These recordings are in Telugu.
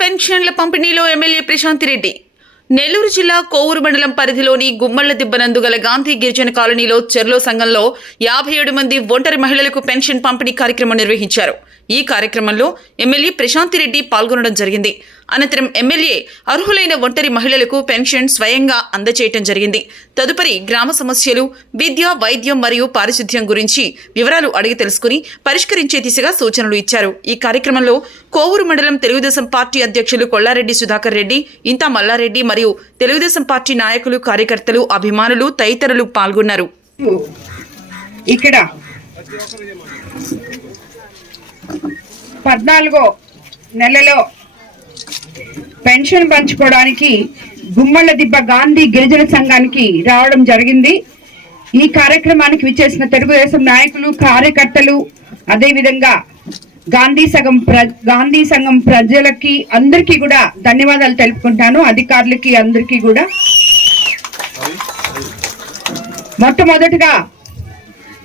పెన్షన్ల పంపిణీలో ఎమ్మెల్యే ప్రశాంత్ రెడ్డి. నెల్లూరు జిల్లా కోవూరు మండలం పరిధిలోని గుమ్మళ్ళ దిబ్బనందు గల గాంధీ గిరిజన కాలనీలో చెర్లో సంఘంలో యాభై ఏడు మంది ఒంటరి మహిళలకు పెన్షన్ పంపిణీ కార్యక్రమం నిర్వహించారు. ఈ కార్యక్రమంలో ఎమ్మెల్యే ప్రశాంతి రెడ్డి పాల్గొనడం జరిగింది. అనంతరం ఎమ్మెల్యే అర్హులైన ఒంటరి మహిళలకు పెన్షన్ స్వయంగా అందజేయటం జరిగింది. తదుపరి గ్రామ సమస్యలు విద్య వైద్యం మరియు పారిశుద్ధ్యం గురించి వివరాలు అడిగి తెలుసుకుని పరిష్కరించే దిశగా సూచనలు ఇచ్చారు. ఈ కార్యక్రమంలో కోవూరు మండలం తెలుగుదేశం పార్టీ అధ్యక్షులు కొల్లారెడ్డి సుధాకర్ రెడ్డి ఇంతా మల్లారెడ్డి మరియు తెలుగుదేశం పార్టీ నాయకులు కార్యకర్తలు అభిమానులు తదితరులు పాల్గొన్నారు. ఇక్కడ పద్నాలుగో నెలలో పెన్షన్ పంచుకోవడానికి గుమ్మళ్ళ దిబ్బ గాంధీ గిరిజన సంఘానికి రావడం జరిగింది. ఈ కార్యక్రమానికి విచ్చేసిన తెలుగుదేశం నాయకులు కార్యకర్తలు అదేవిధంగా గాంధీ సంఘం ప్ర గాంధీ సంఘం ప్రజలకి అందరికీ కూడా ధన్యవాదాలు తెలుపుకుంటాను. అధికారులకి అందరికీ కూడా. మొట్టమొదటిగా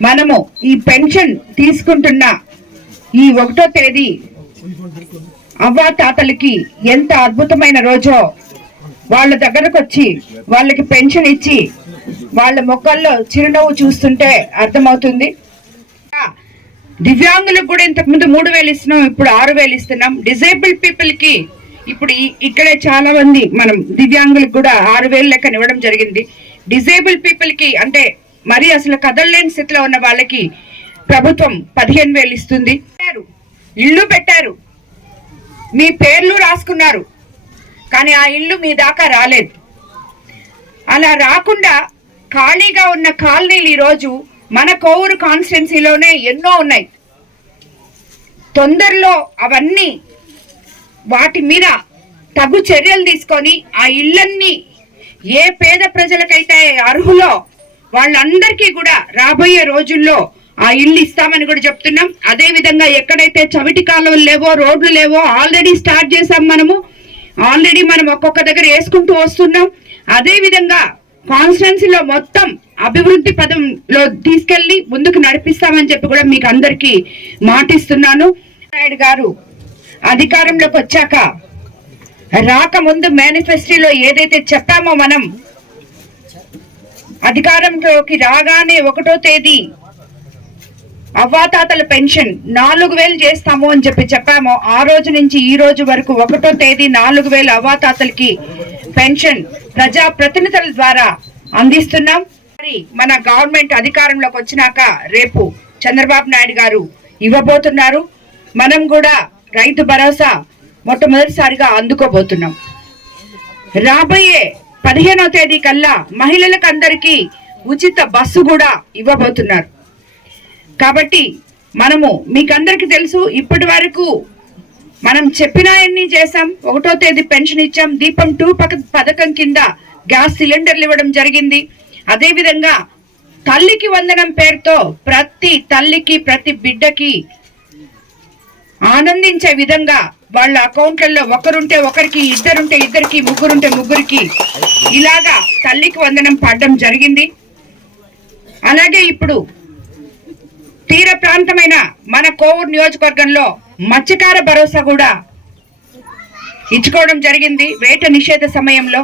మనము ఈ పెన్షన్ తీసుకుంటున్న ఈ ఒకటో తేదీ అవ్వా తాతలకి ఎంత అద్భుతమైన రోజో. వాళ్ళ దగ్గరకు వచ్చి వాళ్ళకి పెన్షన్ ఇచ్చి వాళ్ళ మొక్కల్లో చిరునవ్వు చూస్తుంటే అర్థమవుతుంది. దివ్యాంగులకు కూడా ఇంతకు ముందు మూడు వేలు ఇస్తున్నాం ఇప్పుడు ఆరు వేలు ఇస్తున్నాం. డిజేబుల్ పీపుల్కి ఇప్పుడు ఇక్కడే చాలా మంది మనం దివ్యాంగులకు కూడా ఆరు వేలు లెక్కన ఇవ్వడం జరిగింది. డిజేబుల్ పీపుల్కి అంటే మరి అసలు కదలలేని స్థితిలో ఉన్న వాళ్ళకి ప్రభుత్వం పదిహేను వేలు ఇస్తుంది. ఇల్లు పెట్టారు. మీ పేర్లు రాసుకున్నారు. కానీ ఆ ఇల్లు మీ దాకా రాలేదు. అలా రాకుండా ఖాళీగా ఉన్న కాలనీలు ఈరోజు మన కోవూరు కాన్స్టిట్యున్సీలోనే ఎన్నో ఉన్నాయి. తొందరలో అవన్నీ వాటి మీద తగు చర్యలు తీసుకొని ఆ ఇళ్ళన్నీ ఏ పేద ప్రజలకైతే అర్హులో వాళ్ళందరికీ కూడా రాబోయే రోజుల్లో ఆ ఇల్లు ఇస్తామని కూడా చెప్తున్నాం. అదే విధంగా ఎక్కడైతే చవిటి కాలువలు లేవో రోడ్లు లేవో ఆల్రెడీ స్టార్ట్ చేసాం మనము. ఆల్రెడీ మనం ఒక్కొక్క దగ్గర వేసుకుంటూ వస్తున్నాం. అదే విధంగా కాన్స్టిట్యున్సీలో మొత్తం అభివృద్ధి పదంలో తీసుకెళ్ళి ముందుకు నడిపిస్తామని చెప్పి కూడా మీకు అందరికీ మాటిస్తున్నాను. నాయుడు గారు అధికారంలోకి వచ్చాక రాకముందు మేనిఫెస్టోలో ఏదైతే చెప్పామో మనం అధికారంలోకి రాగానే ఒకటో తేదీ అవ్వాతాతల పెన్షన్ నాలుగు వేలు చేస్తాము అని చెప్పి చెప్పాము. ఆ రోజు నుంచి ఈ రోజు వరకు ఒకటో తేదీ నాలుగు వేలు అవ్వాతాతలకి పెన్షన్ ప్రజా ప్రతినిధుల ద్వారా అందిస్తున్నాం. మరి మన గవర్నమెంట్ అధికారంలోకి వచ్చినాక రేపు చంద్రబాబు నాయుడు గారు ఇవ్వబోతున్నారు. మనం కూడా రైతు భరోసా మొట్టమొదటిసారిగా అందుకోబోతున్నాం. రాబోయే పదిహేనో తేదీ కల్లా మహిళలకు అందరికీ ఉచిత బస్సు కూడా ఇవ్వబోతున్నారు. కాబట్టి మనము మీకందరికి తెలుసు ఇప్పటి వరకు మనం చెప్పినాయన్ని చేసాం ఒకటో తేదీ పెన్షన్ ఇచ్చాం. దీపం టూ పథకం కింద గ్యాస్ సిలిండర్లు ఇవ్వడం జరిగింది. అదేవిధంగా తల్లికి వందనం పేరుతో ప్రతి తల్లికి ప్రతి బిడ్డకి ఆనందించే విధంగా వాళ్ళ అకౌంట్లలో ఒకరుంటే ఒకరికి ఇద్దరుంటే ఇద్దరికి ముగ్గురుంటే ముగ్గురికి ఇలాగా తల్లికి వందనం పడడం జరిగింది. అలాగే ఇప్పుడు తీర ప్రాంతమైన మన కోవూరు నియోజకవర్గంలో మత్స్యకార భరోసా కూడా ఇచ్చుకోవడం జరిగింది. వేట నిషేధ సమయంలో